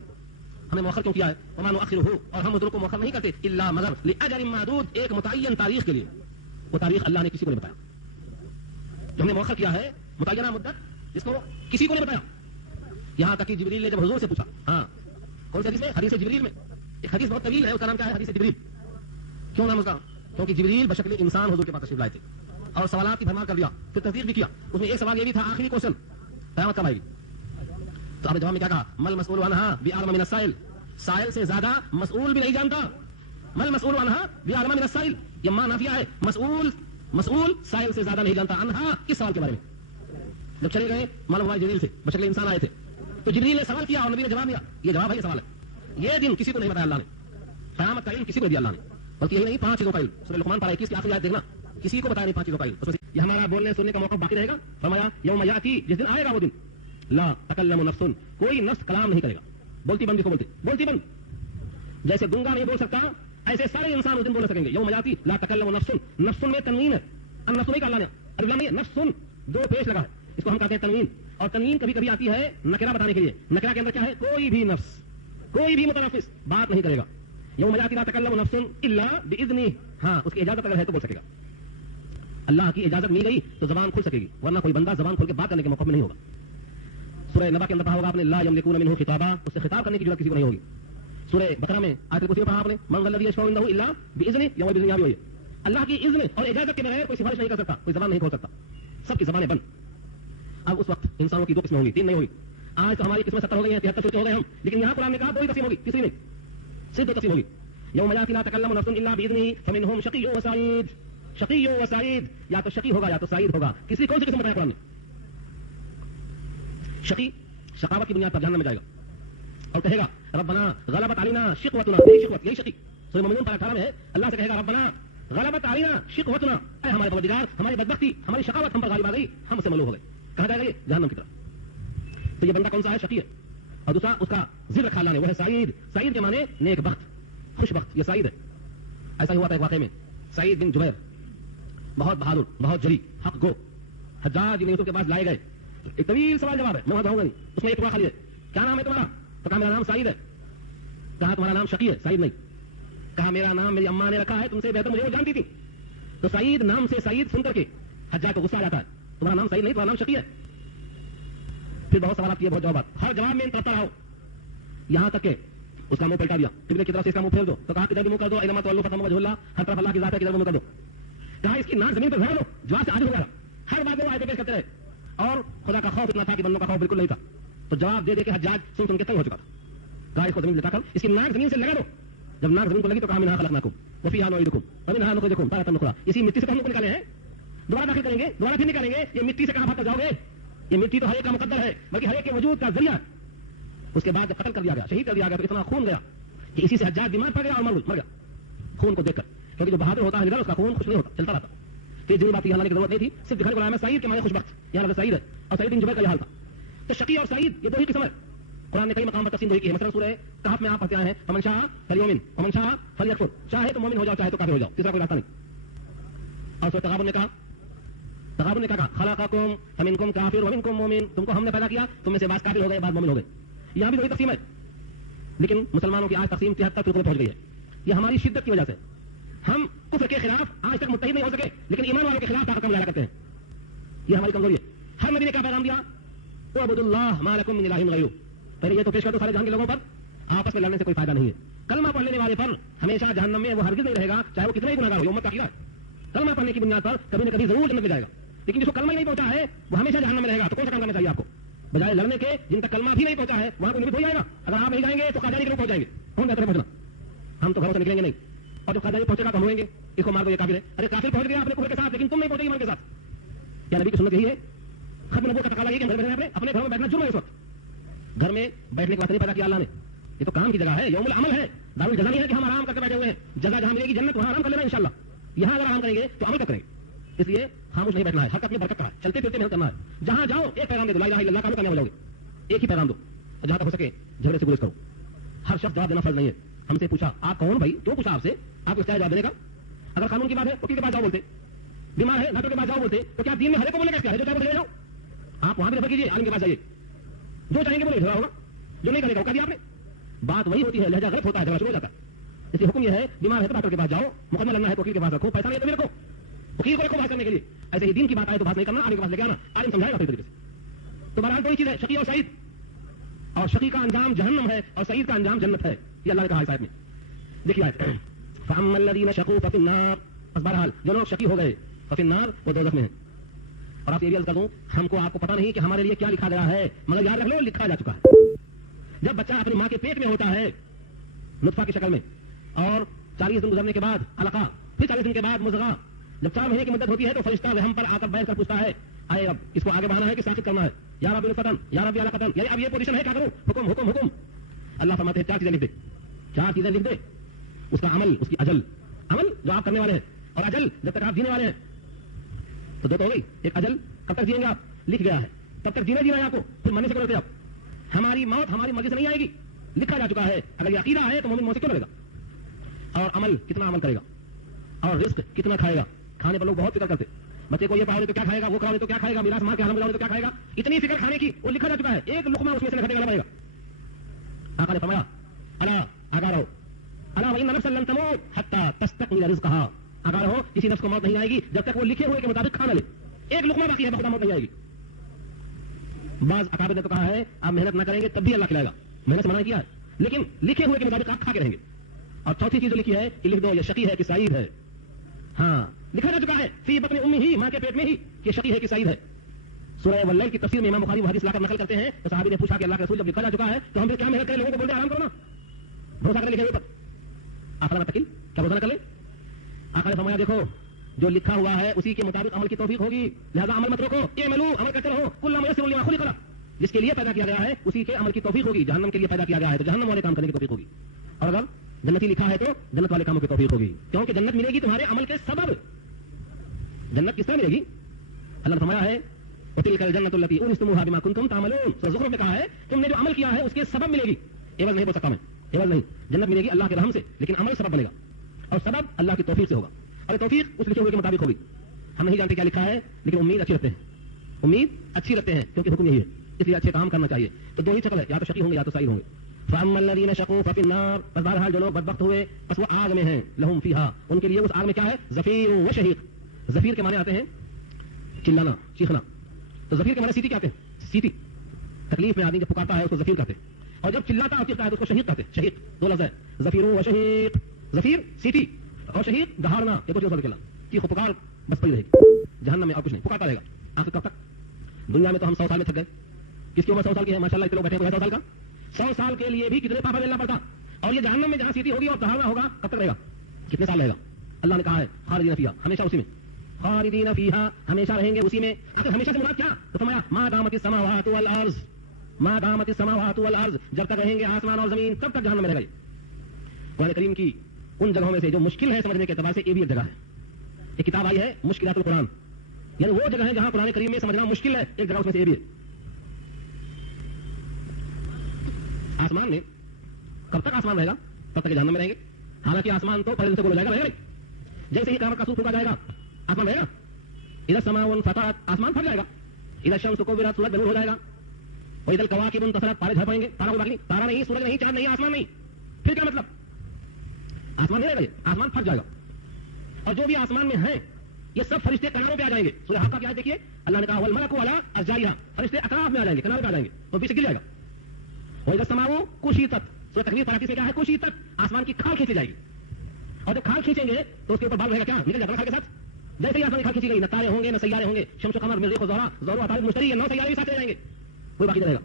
ہمیں مؤخر کیوں کیا ہے؟ وما نؤخره, اور ہم حضور کو مؤخر نہیں کرتے, الا مگر لاجل معدود, ایک متعین تاریخ کے لیے. وہ تاریخ اللہ نے کسی کو نہیں بتایا. جو ہم نے مؤخر کیا ہے متعینہ مدت, جس کو کسی کو نہیں بتایا. یہاں تک کہ جبریل نے جب حضور سے پوچھا, ہاں کون سی حدیث ہے؟ حدیث جبریل میں ایک حدیث بہت طویل ہے, اس کا نام کیا ہے؟ حدیث جبریل. کیوں نام اس کا؟ کیونکہ جبریل بشکل انسان حضور کے پاس تشریف لائے تھے اور سوالات کی بھرمار کر دیا, پھر تصدیق بھی کیا. اس میں ایک سوال یہ بھی تھا, آخری کوشچن, قیامت کب آئے گی؟ تو آپ نے جواب میں کیا کہا, مل مسئول عنہا بأعلم من السائل, سائل سے زیادہ مسئول بھی نہیں جانتا. مل مسئول عنہا بأعلم من السائل, یہ ماں نافیہ ہے. مسئول سائل سے زیادہ نہیں جانتا. عنہا کس سوال کے بارے میں؟ جب چلے گئے معلوم ہوا جبریل سے, بشکل انسان آئے تھے, تو جبریل نے سوال کیا اور نبی نے جواب دیا. یہ جواب ہے, یہ سوال ہے. یہ دن کسی کو نہیں بتایا اللہ نے, قیامت کا علم کسی کو دیا اللہ نے, بلکہ یہی نہیں 5 چیزوں کا علم. سورہ لقمان پارہ 21 کی آخری آیت دیکھنا, کسی کو بتایا نہیں 5 چیزوں کا علم. اس میں یہ ہمارا بولنے سننے کا موقع باقی رہے گا. فرمایا یوم یاتی, جس دن آئے گا وہ دن, لا تکلم نفس, کوئی نفس کلام نہیں کرے گا. بولتی بند, کو بولتی بند, جیسے گنگا نہیں بول سکتا ایسے سارے انسان اس دن بول سکیں گے. یوم یاتی لا تکلم نفس, نفس میں تنوین ہے, النفس نہیں کہا اللہ نے, ارے نہیں, نفس دو پیش لگا ہے, اس کو ہم کہتے ہیں تنوین. اور تنوین کبھی کبھی آتی ہے نکرہ بتانے کے لیے. نکرہ کے اندر کیا ہے؟ کوئی بھی نفس, کوئی بھی متنفس بات نہیں کرے گا. یوم یاتی لا تکلم نفس الا باذنہ, ہاں اس کی اجازت اگر ہے تو بول سکے گا. اللہ کی اجازت مل گئی تو زبان کھل سکے گی, ورنہ کوئی بندہ زبان کھول کے بات کرنے کے موقع میں نہیں ہوگا. سورہ نبا کے اندر پڑھا ہوگا آپ نے, لا یملکون منہ خطابا, اس سے خطاب کرنے کی ضرورت کسی کو نہیں ہوگی. سورہ بقرہ میں آیت کرسی پڑھا آپ نے, من ذا الذی یشفع عنده الا باذنہ, یوم باذنہ بھی ہوئی. اللہ کی اذن اور اجازت کے بغیر کوئی سفارش نہیں کر سکتا, کوئی زبان نہیں کھول سکتا, سب کی زبانیں بند. اب اس وقت انسانوں کی 2 قسمیں ہوں گی, 3 نہیں ہوئی. آج تو ہماری قسمیں 70 ہو گئی ہیں, 73 فرقے ہو گئے ہم, لیکن یہاں قرآن نے کہا 2 ہی تقسیم ہوگی, کسی نہیں, صرف 2 تقسیم ہوگی. یوم یاتی لا تکلم نفس الا باذنہ فمنهم شقی و سعید. شقی و سعید, یا تو شقی ہوگا یا تو سعید ہوگا. کسی کون سی قسم بتایا قرآن نے؟ شقی شقاوت کی بنیاد پر جہنم میں جائے گا اور کہے گا ربنا غلبت علینا شقوتنا, یہی شقوت, یہی شقی. سورہ مومنون پارہ 18 میں ہے, اللہ سے کہے گا ربنا غلبت علینا شقوتنا, اے ہمارے پروردگار ہماری بدبختی, ہماری شقاوت ہم پر غالب آ گئی, ہم سے ملوث ہو گئے. کہا جائے گا یہ جہنم کی طرف. تو یہ بندہ کون سا ہے؟ شقی ہے. اور دوسرا اس کا ذکر رکھا اللہ نے, وہ ہے سعید. سعید کے معنی نیک بخت, خوش بخت, یہ سعید ہے. ایسا ہی ہوا تھا ایک واقعے میں, سعید بن جبیر بہت بہادر, بہت جری, حق گو, حجاج بن یوسف کے پاس لائے گئے. ایک طویل سوال جواب ہے, میں وہاں جاؤں گا نہیں, اس میں ایک ٹکڑا خالی ہے. کیا نام ہے تمہارا؟ تو کہا میرا نام سعید ہے. کہا تمہارا نام شقی ہے؟ سعید نہیں. کہا میرا نام میری اماں نے رکھا ہے, تم سے بہتر مجھے وہ جانتی تھی. تو سعید نام سے سعید سن کر کے حجاج کو غصہ آ جاتا ہے, تمہارا نام سعید نہیں, تمہارا نام شقی ہے. پھر بہت سوالات کیے, بہت جوابات, ہر جواب میں انتظار رہو, یہاں تک کہ اس کا منہ پلٹا دیا. قبلے کی طرف سے اس کا منہ پھیر دو, تو کہا کدھر بھی منہ کر دو, اینما تولوا فثم وجہ اللہ, ہر طرف اللہ کی ذات ہے, کدھر منہ کر دو. کہا اس کی ناک زمین پر دھر دو, جواب سے عاجز ہو گیا. ہر بات میں وہ آیتیں پیش کرتے رہے, اور خدا کا خوف اتنا تھا کہ بندوں کا خوف بالکل نہیں تھا. تو جواب دے دے کے حجاج سن سن کے تنگ ہو چکا تھا. کہا اس کو زمین لٹا کر اس کی ناک زمین سے لگا دو. جب ناک زمین کو لگی تو کہا منھا خلقناکم وفیھا نعیدکم ومنھا نخرجکم تارۃ اخری, اسی مٹی سے ہم کو نکالے ہیں, دوبارہ داخل کریں گے, دوبارہ پھر نکالیں گے. یہ مٹی سے کہاں بھاگ کر جاؤ گے؟ یہ مٹی تو ہر ایک کا مقدر ہے, بلکہ ہر ایک کے وجود کا ذریعہ. اس کے بعد جب قتل کر دیا گیا, شہید کر دیا گیا, تو اتنا خون گیا کہ اسی سے حجاج بیمار پڑ گیا اور مر گیا خون کو دیکھ کر. کیونکہ جو بہادر ہوتا ہے نڈر اس کا خون خوش نہیں ہوتا، چلتا رہتا. تو یہ جنی بات یہاں لانے کی ضرورت نہیں تھی، صرف دکھانے کو لایا میں سعید کے معنی خوش بخت، یہاں لفظ سعید ہے اور سعید بن جبیر کا یہ حال تھا. تو شقی اور سعید یہ دو ہی قسم ہے. قرآن نے کئی مقام پر تقسیم کی ہے. مثلا سورہ کہف میں آپ پڑھتے آئے ہیں فمن شاء فلیؤمن ومن شاء فلیکفر، چاہے تو مومن ہو جاؤ چاہے تو کافر ہو جاؤ، تیسرا کوئی راستہ نہیں. اور سورہ تغابن نے کہا خلقکم فمنکم کافر ومنکم مومن، تم کو ہم نے پیدا کیا، تم میں سے بعض کافر ہو گئے بعض مومن ہو گئے. یہاں بھی وہی تقسیم ہے، لیکن مسلمانوں کی آج تقسیم 73 فرقوں میں پہنچ گئی ہے. یہ ہماری شدت کی وجہ سے. ہم کفر کے خلاف آج تک متحد نہیں ہو سکے، لیکن ایمان والوں کے خلاف طاقت مظاہرہ کرتے ہیں. یہ ہماری کمزوری ہے. ہر نبی نے کیا پیغام دیا؟ اعبدوا اللہ ما لکم من الہ غیرہ. پہلے یہ تو پیش کر دو سارے جہان کے لوگوں پر، آپس میں لڑنے سے کوئی فائدہ نہیں ہے. کلمہ پڑھ لینے والے پر ہمیشہ جہنم میں وہ ہرگز نہیں رہے گا، چاہے وہ کتنے ہی گنہگار ہو. یہ امت کا عقیدہ ہے. کلمہ پڑھنے کی بنیاد پر کبھی نہ کبھی ضرور جنت میں جائے گا، لیکن جس کو کلمہ نہیں پہنچا ہے وہ ہمیشہ جہنم میں رہے گا. تو کون سا کام کرنا چاہیے آپ کو؟ بجائے لڑنے کے جن تک کلمہ بھی نہیں پہنچا ہے وہاں کوئی بھی ہو جائے گا. اگر آپ نہیں جائیں گے تو قادیانی کے لوگ پہنچ جائیں گے. کون بہتر ہے پہنچنا؟ ہم تو گھروں سے نکلیں گے نہیں، اور جب قادیانی پہنچے گا تو ہم ہوئیں گے اس کو مار دو یہ کافر ہے. ارے کافر پہنچ گیا اپنے کفر کے ساتھ، لیکن تم نہیں پہنچے ایمان کے ساتھ. کیا نبی کی سنت یہی ہے؟ ختم نبوت کا تقاضا یہ کہ گھر میں اپنے گھروں میں بیٹھنا جرم ہے. اس وقت گھر میں بیٹھنے کے واسطے نہیں پیدا کیا اللہ نے. یہ تو کام کی جگہ ہے، یوم العمل ہے. دار الجزا نہیں ہے کہ ہم آرام کر کے بیٹھے ہوئے ہیں. جگہ جہاں ملے گی جنت وہاں آرام کر لینا انشاءاللہ. یہاں اگر آرام کریں گے تو عمل کریں گے. اس لیے خاموش نہیں بیٹھنا ہے، حق اپنی برکت کا ہے، چلتے پھرتے محنت کرنا ہے. جہاں جاؤ ایک پیغام دے دو، لا الہ الا اللہ کا کامیاب ہو جاؤ گے. ایک ہی پیغام دو، جہاں تک ہو سکے جھگڑے سے گریز کرو. ہر شخص جواب دینا فرض نہیں ہے. ہم سے پوچھا آپ کون بھائی، کیوں پوچھا آپ سے؟ آپ کو کیا جواب دینے کا؟ اگر قانون کی بات ہے وکیل کے پاس جاؤ بولتے، بیمار ہے ڈاکٹر کے پاس جاؤ بولتے، تو کیا دین میں ہر ایک کو بولنے کا کیا ہے؟ جو چاہے بولے جاؤ. آپ وہاں بھی رفر کیجیے، عالم کے پاس جائیے، جو چاہیں گے بولے جھگڑا ہوگا، جو نہیں کرے گا کہا دیا آپ نے. بات وہی ہوتی ہے، لہجہ غلط ہوتا ہے جھگڑا شروع ہو جاتا ہے. اس لیے حکم یہ ہے بیمار ہے تو ڈاکٹر کے پاس جاؤ، مقدمہ لڑنا ہے تو وکیل کے پاس رکھو، پیسہ نہیں ہے تو بھی رکھو، وکیل کو رکھو بات کرنے کے لیے. ایسے ہی دین کی بات آئے تو بات نہیں کرنا، عالم کے پاس لے کے آنا، عالم سمجھائے گا اپنے طریقے سے. تو بہرحال کوئی چیز ہے شقی اور سعید، اور شقی کا انجام جہنم ہے اور سعید کا انجام جنت ہے. یہ اللہ نے کہا ہے آیت میں. دیکھیے آیت فاما الذین شقوا ففی النار. بس بہرحال جو لوگ شقی ہو گئے ففی النار وہ دوزخ میں ہیں. اور آپ یہ بھی عرض کر دوں ہم کو آپ کو پتہ نہیں کہ ہمارے لیے کیا لکھا گیا ہے، مگر یاد رکھ لو لکھا جا چکا ہے. جب بچہ اپنی ماں کے پیٹ میں ہوتا ہے نطفہ کی شکل میں، اور 40 دن گزرنے کے بعد علقہ، پھر 40 دن کے بعد مضغہ، جب 4 مہینے کی مدت ہوتی ہے تو فرشتہ رحم پر آ کر بیٹھ کر پوچھتا ہے آئے اب اس کو آگے بڑھانا ہے کہ ساکت کرنا ہے؟ یا رب الفتن یا رب علقتن، یعنی اب یہ پوزیشن ہے کیا کروں؟ حکم حکم حکم. اللہ فرماتے ہیں 4 چیزیں لکھ دے، 4 چیزیں لکھ دے. اس کا عمل، اس کی اجل، عمل جو آپ کرنے والے ہیں، اور اجل جب تک آپ جینے والے ہیں. تو 2 تو ہو گئی. ایک اجل کب تک جیئیں گے آپ، لکھ گیا ہے، تب تک جینا ہے آپ کو، پھر مرنے سے کرتے آپ. ہماری موت ہماری مرضی سے نہیں آئے گی، لکھا جا چکا ہے. اگر یہ عقیدہ ہے تو مومن موت سے کیوں لگے گا؟ اور عمل کتنا عمل کرے گا، اور رزق کتنا کھائے گا. کھانے پر لوگ بہت فکر کرتے، بچے کو یہ پاؤ تو کیا کھائے گا، وہ کھاؤ تو کیا کھائے گا، میراث مار کے حرام جاؤ تو کیا کھائے گا. اتنی فکر کھانے کی، وہ لکھا جا چکا ہے. ایک لقمہ اس میں سے گھٹے گا پڑے گا. آقا نے فرمایا الا آگاہ رہو، الا وان نفسا لن تموت حتى تستكمل رزقها. آگاہ رہو کسی نفس کو موت نہیں آئے گی جب تک وہ لکھے ہوئے کے مطابق کھانا لے. ایک لقمہ باقی ہے بخدا موت نہیں آئے گی. بعض اکابر نے تو کہا ہے آپ محنت نہ کریں گے تب بھی اللہ کھلائے گا، محنت سے منع کیا ہے، لیکن لکھے ہوئے کے مطابق آپ کھا کے رہیں گے. اور چوتھی چیز جو لکھی ہے کہ لکھ دو یہ شقی ہے کہ سعید ہے. ہاں لکھا جا چکا ہے فی بطن امی ہی، ماں کے پیٹ میں ہی، کہ شقی ہے کہ سعید ہے. سورہ واللیل کی تفسیر میں امام بخاری وہ حدیث لا کر نقل کرتے ہیں تو صحابی نے پوچھا کہ اللہ کے رسول جب لکھا جا چکا ہے تو ہم پھر کیا محنت کریں، لوگوں کو بولتے آرام کرو نا، بھروسہ کریں لکھے ہوئے پر. آخر تکل کیا بھروسہ نہ کر لیں. آقا نے فرمایا دیکھو جو لکھا ہوا ہے اسی کے مطابق عمل کی توفیق ہوگی، لہذا عمل مت روکو، اعملوا عمل کرتے رہو، کل میسر لما خلق له، جس کے لیے پیدا کیا گیا ہے اسی کے عمل کی توفیق ہوگی. جہنم کے لیے پیدا کیا گیا ہے تو جہنم والے کام کرنے کی توفیق ہوگی، اور اگر جنتی لکھا ہے تو جنت والے کاموں کی توفیق ہوگی. کیونکہ جنت ملے گی تمہارے عمل کے سبب. جنت کس طرح ملے گی؟ اللہ نے فرمایا ہے وتلک الجنۃ التي اورثتموها بما كنتم تعملون. سورہ زخرف میں کہا ہے تم نے جو عمل کیا ہے اس کے سبب ملے گی. عوض نہیں بول سکتا میں، عوض نہیں. جنت ملے گی اللہ کے رحم سے، لیکن عمل سبب بنے گا، اور سبب اللہ کی توفیق سے ہوگا، اور توفیق اس لکھے ہوئے کے مطابق ہوگی. ہم نہیں جانتے کیا لکھا ہے، لیکن امید اچھی رکھتے ہیں، امید اچھی رکھتے ہیں کیونکہ حکم یہی ہے، اس لیے اچھے کام کرنا چاہیے. تو 2 ہی شکل ہے، یا تو شقی ہوں گے یا تو سعید ہوں گے. فاما الذين شقوا ففي النار. بس بہرحال جو لوگ بدبخت ہوئے بس وہ آگ میں ہیں، لهم فيها، ان کے لیے اس آگ میں کیا ہے، زفیر و شہیق. زفیر کے معنی آتے ہیں چلانا، چیخنا. تو زفیر کے معنی سیٹی کہتے ہیں، سیٹی. تکلیف میں آدمی جب پکارتا ہے اس کو زفیر کہتے ہیں، اور جب چلاتا اور چیختا ہے تو اس کو شہیق کہتے ہیں. شہیق 2 لفظ ہے، زفیر و شہیق. زفیر سیٹی اور شہیق دہاڑنا. یہ کچھ نکلا چیخ و پکار بس پڑی رہے گی جہنم میں، اور کچھ نہیں، پکارتا رہے گا. آخر کب تک؟ دنیا میں تو ہم 100 سال میں تھک گئے. کس کی عمر 100 سال کی ہے؟ ماشاءاللہ اتنے لوگ بیٹھے ہوئے 100 سال کا. 100 سال کے لیے بھی کتنے پاپا ملنا پڑتا. اور یہ جہنم میں جہاں سیٹی ہوگی اور دہاڑنا ہوگا کب تک رہے گا، کتنے سال رہے گا؟ اللہ نے کہا ہے خالدین فیہا، ہمیشہ اسی میں. خالدین فیہا، ہمیشہ رہیں گے اسی میں. آخر ہمیشہ سے مراد کیا؟ تو فرمایا ما دامت السماوات والارض، ما دامت السماوات والارض، جب تک رہیں گے آسمان اور زمین تب تک جہنم میں رہے گا. قرآن کریم کی ان جگہوں میں سے جو مشکل ہے سمجھنے کے اعتبار سے یہ بھی ایک جگہ ہے. ایک کتاب آئی ہے مشکلات القرآن، یعنی وہ جگہ ہے جہاں قرآن کریم میں سمجھنا مشکل ہے، ایک جگہ اس میں سے یہ بھی ہے. آسمان میں کب تک آسمان رہے گا؟ تب تک جہنم میں رہیں گے. حالانکہ آسمان تو پہلے سے بولا جائے گا، رہے گا نہیں. جیسے ہی قیامت کا سوکھ پھونکا جائے گا آسمان رہے گا. ادھر السماء انفطرت، آسمان پھٹ جائے گا. ادھر الشمس کورت، سورج بلور ہو جائے گا. اور ادھر الکواکب انتثرت، تارے جھڑ پڑیں گے. تارا کو باقی تارا نہیں، سورج نہیں، چاند نہیں، آسمان نہیں. پھر کیا مطلب؟ آسمان نہیں رہے گا، یہ آسمان پھٹ جائے گا. اور جو بھی آسمان میں ہیں یہ سب فرشتے کناروں پہ آ جائیں گے. سورہ حق کی آیت دیکھیے، اللہ نے کہا والملک علی ارجائہا، فرشتے اطراف میں آ جائیں گے، کنارے پہ آ جائیں گے اور پیچھے گر جائے گا. وَإِذَا السَّمَاءُ كُشِطَتْ، سورہ تکویر پارہ میں کیا ہے؟ کشیطت، آسمان کی کھال کھینچی جائے گی. اور جب کھال کھینچیں گے تو اس کے اوپر بال رہے گا، کیا نکل جائے گا کھال کے ساتھ. جیسے ہی آسمان کی کھال کھینچی گئی نہ تارے ہوں گے نہ سیارے ہوں گے. شمس و قمر مریخ و زہرہ زور و عطارد مشتری، 9 سیارے بھی ساتھ رہ جائیں گے، کوئی باقی رہے گا.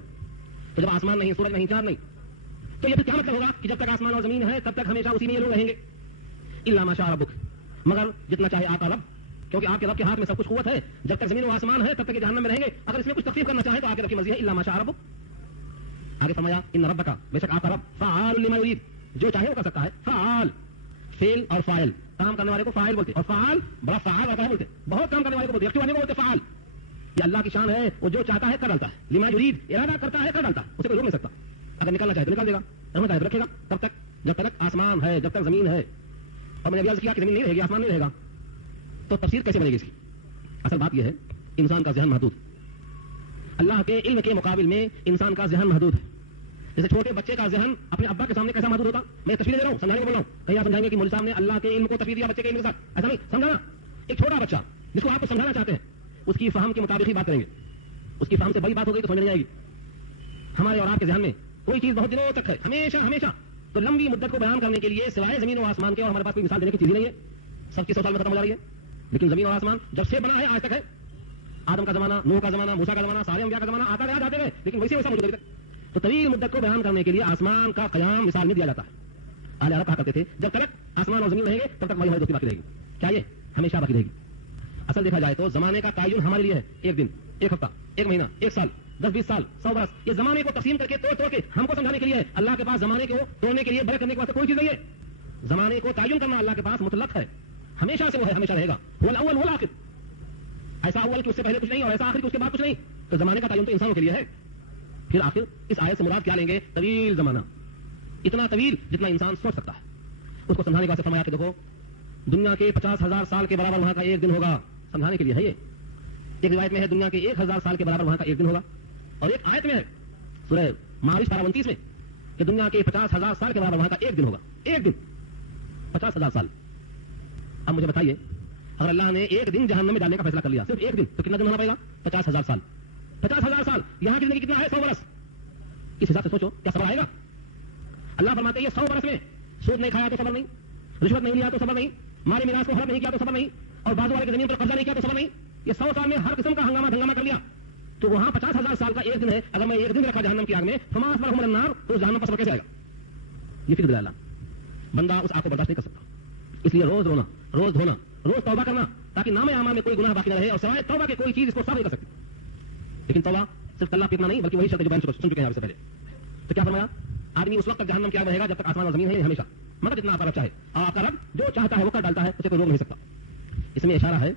تو جب آسمان نہیں، سورج نہیں، چاند نہیں، تو یہ پھر کیا مطلب ہوگا کہ جب تک آسمان اور زمین ہے تب تک ہمیشہ اسی میں یہ لوگ رہیں گے. الا ما شاء ربک، مگر جتنا چاہے آپ کا رب، کیونکہ آپ کے رب کے ہاتھ میں سب کچھ قوت ہے. جب تک زمین و آسمان ہے تب تک یہ جہنم میں رہیں گے. اگر اس میں کچھ تخفیف کرنا چاہے تو آپ کے رب کی مرضی ہے. الا ما شاء ربک. آگے فرمایا ان ربک، بے شک آپ کا رب فعال لما یرید، جو چاہے وہ کر سکتا ہے. فعال، فعل اور فاعل، کام کرنے والے کو فاعل بولتے، اور فعال بڑا فعال ہوتا ہے بولتے، بہت کام کرنے والے کو بولتے، رکھنے والے کو بولتے فعال. یہ اللہ کی شان ہے، وہ جو چاہتا ہے کر ڈالتا ہے. لما یرید، ارادہ کرتا ہے کر ڈالتا ہے، اسے کوئی روک نہیں سکتا. اگر نکالنا چاہے تو نکال دے گا، رکھنا چاہے تو رکھے گا. تب تک جب تک آسمان ہے، جب تک زمین ہے. اور میں نے ابھی عرض کیا کہ زمین نہیں رہے گی، آسمان نہیں رہے گا، تو تفسیر کیسے بنے گی اس کی؟ اصل بات یہ ہے انسان کا ذہن محدود. اللہ کے علم کے مقابل میں انسان کا ذہن محدود ہے. جیسے چھوٹے بچے کا ذہن اپنے ابا کے سامنے کیسا محدود ہوتا؟ میں تشریح دے رہا ہوں، سمجھانے کو بول رہا ہوں. کہیں آپ سمجھائیں گے کہ مولوی صاحب نے اللہ کے علم کو تشریح دیا بچے کے علم کے ساتھ، ایسا نہیں سمجھانا. ایک چھوٹا بچہ جس کو آپ کو سمجھانا چاہتے ہیں اس کی فہم کے مطابق ہی بات کریں گے. اس کی فہم سے بڑی بات ہو گئی تو سمجھ نہیں آئے گی. ہمارے اور آپ کے ذہن میں کوئی چیز بہت دنوں تک ہے، ہمیشہ ہمیشہ. تو لمبی مدت کو بیان کرنے کے لیے سوائے زمین و آسمان کے اور ہمارے پاس کوئی مثال دینے کی چیز نہیں ہے. سب کی 100 سال میں ختم ہو جا رہی ہے. لیکن زمین اور آسمان جب سے بنا ہے آج تک ہے. آدم کا زمانہ، نوح کا زمانہ، موسیٰ کا زمانہ، سارے انبیاء کا زمانہ آتا گیا جاتے گئے، لیکن ویسے ویسا موجود ہے. تو طویل مدت کو بیان کرنے کے لیے آسمان کا قیام مثال میں دیا جاتا ہے. اہل عرب کہا کرتے تھے جب تک آسمان اور زمین رہیں گے تب تک ہماری دوستی باقی رہے گی. کیا یہ ہمیشہ باقی رہے گی؟ اصل دیکھا جائے تو زمانے کا تعین ہمارے لیے ہے. ایک دن، ایک ہفتہ، ایک مہینہ، ایک سال، 10-20 سال، 100 برس. یہ زمانے کو تقسیم کر کے توڑ کے ہم کو سمجھانے کے لیے ہے. اللہ کے پاس زمانے کو توڑنے کے لیے برے کرنے کے واسطے کوئی چیز نہیں ہے. زمانے کو تعین کرنا اللہ کے پاس مطلق ہے، ہمیشہ سے وہ ہے، ہمیشہ رہے گا. وہ الاول وہ الاخر، ایسا اول کہ اس سے پہلے کچھ نہیں اور ایسا آخر کہ اس کے بعد کچھ نہیں. تو زمانے کا تعین تو انسانوں کے لیے ہے. پھر آخر اس آیت سے مراد کیا لیں گے؟ طویل زمانہ، اتنا طویل جتنا انسان سوچ سکتا ہے. اس کو سمجھانے کے واسطے فرمایا کہ دیکھو دنیا کے 50,000 سال کے برابر وہاں کا ایک دن ہوگا. سمجھانے کے لیے ہے یہ. ایک روایت میں ہے دنیا کے 1,000 سال کے برابر وہاں کا ایک دن ہوگا. اور ایک آیت میں ہے سورہ معارج پارہ 29 میں کہ دنیا کے 50,000 سال کے برابر وہاں کا ایک دن ہوگا. ایک دن 50,000 سال. اب مجھے بتائیے اگر اللہ نے ایک دن جہنم میں ڈالنے کا فیصلہ کر لیا، صرف ایک دن، تو کتنا دن ہونا پڑے گا؟ 50,000 سال. 50,000 سال یہاں کی زندگی کتنا ہے؟ 100 برس. اس حساب سے سوچو کیا صبر آئے گا؟ اللہ فرماتے ہیں یہ 100 برس میں سود نہیں کھایا تو صبر نہیں، رشوت نہیں لیا تو صبر نہیں، مال میراث کو حرام نہیں کیا تو صبر نہیں، اور بازو والے کی زمین پر قبضہ نہیں کیا تو صبر نہیں. یہ 100 سال میں ہر قسم کا ہنگامہ کر لیا. تو وہاں 50,000 سال کا ایک دن ہے. اگر میں ایک دن رکھا جہنم کی آگ میں فما اصبرهم من النار، تو جہنم پر صبر کیسے آئے گا؟ یہ فکر دلا اللہ. بندہ اس آگ کو برداشت نہیں کر سکتا. اس لیے روز رونا، روز دھونا، روز توبہ کرنا، تاکہ نام اعمال میں کوئی گناہ باقی نہ رہے، اور سوائے توبہ کے کوئی چیز اس کو صاف نہیں کر سکتی. لیکن توبہ صرف اللہ پیتنا نہیں بلکہ وہی شرط جو بیان سن چکے ہیں آپ سے پہلے. تو کیا فرمایا؟ آدمی اس وقت تک جہنم کی آگ رہے گا جب تک آسمان اور زمین ہے ہمیشہ، مگر جتنا آپ کا رب چاہے. اور آپ کا رب جو چاہتا ہے وہ کر ڈالتا ہے، اسے کوئی روک نہیں سکتا. اس میں اشارہ ہے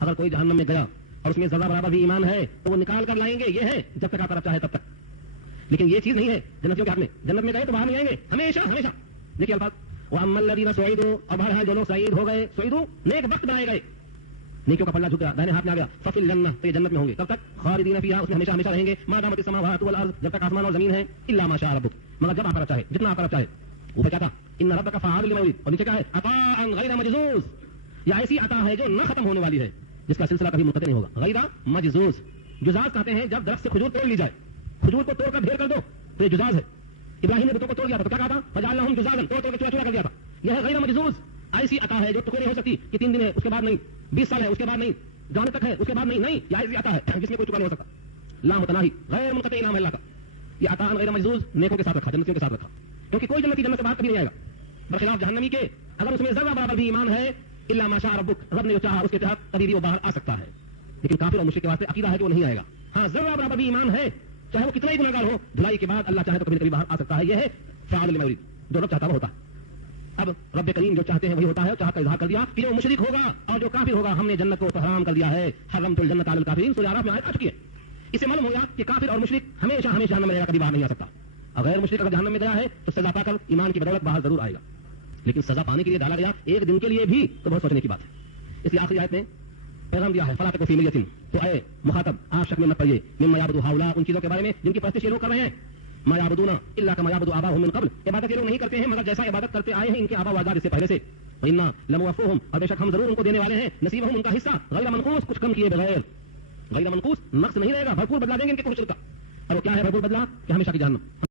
اگر کوئی جہنم میں گیا اور اس میں ذرہ برابر بھی ایمان ہے تو وہ نکال کر لائیں گے. یہ ہے جب تک آپ کا رب چاہے تب تک. لیکن یہ چیز نہیں ہے جنتیوں کے حق میں. جنت میں گئے تو باہر نہیں آئیں گے ہمیشہ ہمیشہ. دیکھیے الفاظ وَأَمَّا الَّذِينَ سُعِدُوا، اور بہرحال جو لوگ سعید ہو گئے، سعیدو نیک وقت بنائے گئے، نیکیوں کا پلہ جھک گیا، دائیں ہاتھ میں آ گیا، فَفِي الْجَنَّةِ، تو یہ جنت میں ہوں گے. کب تک؟ خالدین فیہا، اس میں ہمیشہ ہمیشہ رہیں گے. ما دامت السماوات والارض، جب تک آسمان اور زمین ہے. الا ما شاء ربک، مگر جب آپ کا رب چاہے، جتنا آپ کا رب چاہے. اوپر کیا تھا؟ ان ربک فعال لما یرید، اور نیچے کیا ہے؟ عطاء غیر مجزوز، یہ ایسی عطا ہے جو نہ ختم ہونے والی ہے، جس کا سلسلہ کبھی منقطع نہیں ہوگا. غیر مجزوز، جزاز کہتے ہیں جب درخت سے کھجور توڑ لی جائے، کھجور کو توڑ کر ڈھیر کر دو تو یہ جزاز ہے. ابراہیم نے بتوں کو توڑ دیا تھا تو کیا کہا تھا؟ فجعلناہم جزازا، توڑ کے چورا چورا کر دیا تھا. یہ ہے غیر مجزوز، ایسی عطا ہے جو ٹکڑے ہو سکتی کہ 3 دن ہے اس کے بعد نہیں، 20 سال ہے اس کے بعد نہیں، جانے تک ہے اس کے بعد نہیں. نہیں، یہ ایسی عطا ہے جس میں کوئی ٹکڑا نہیں ہو سکتا. لا متناہی، غیر منقطع نام ہے اللہ کا. یہ عطا غیر مجزوز نیکوں کے ساتھ رکھا، جنتیوں کے ساتھ رکھا. کیونکہ کوئی جنتی جنت سے باہر کبھی نہیں آئے گا، برخلاف جہنمی کے. اگر اس میں ذرہ برابر بھی ایمان ہے، الا ما شاء ربک، رب نے جو چاہا اس کے تحت کبھی بھی وہ باہر آ سکتا ہے. لیکن کافر اور مشرک کے واسطے عقیدہ ہے کہ وہ نہیں آئے گا. ہاں ذرہ برابر بھی ایمان ہے، چاہے وہ کتنا ہی گنہگار ہو، دھلائی کے بعد اللہ چاہے تو کبھی کبھی باہر آ سکتا ہے. یہ ہے فعال لما یرید، جو رب چاہتا وہ ہوتا ہے. اب رب کریم جو چاہتے ہیں وہی ہوتا ہے, چاہت کا اظہار کر دیا کہ جو مشرک ہوگا اور جو کافر ہوگا ہم نے جنت کو حرام کر دیا ہے. حرمت الجنت علی الکافرین, سورہ اعراف میں آیت آ چکی ہے. اسے معلوم ہو گیا کہ کافر اور مشرک ہمیشہ ہمیشہ جہنم میں رہے گا, کبھی باہر نہیں آ سکتا. اور غیر مشرک اگر جہنم میں گیا ہے تو سزا پا کر ایمان کی بدولت باہر ضرور آئے گا, لیکن سزا پانے کے لیے ڈالا گیا ایک دن کے لیے بھی تو بہت سوچنے کی بات ہے. اس لیے آخری آیت میں پیغام دیا ہے فلا تکو فی مریۃ, تو اے مخاطب آپ شک میں مت پڑیے, مما یعبد ہؤلاء, ان چیزوں کے بارے میں جن کی پرستش یہ لوگ کر رہے ہیں. ما یعبدون الا کما یعبد آباؤہم من قبل, عبادت یہ لوگ نہیں کرتے ہیں مگر جیسا عبادت کرتے آئے ہیں ان کے آبا و اجداد اس سے پہلے سے. وإنا لموفوہم, اور بے شک ہم ضرور ان کو دینے والے ہیں نصیبہم, ان کا حصہ, غیر منقوص, کچھ کم کیے بغیر. غیر منقوص, نقص نہیں رہے گا, بھرپور بدلا دیں گے ان کے کفر کا. اور وہ کیا ہے بھرپور بدلا؟ کہ ہمیشہ کی جہنم.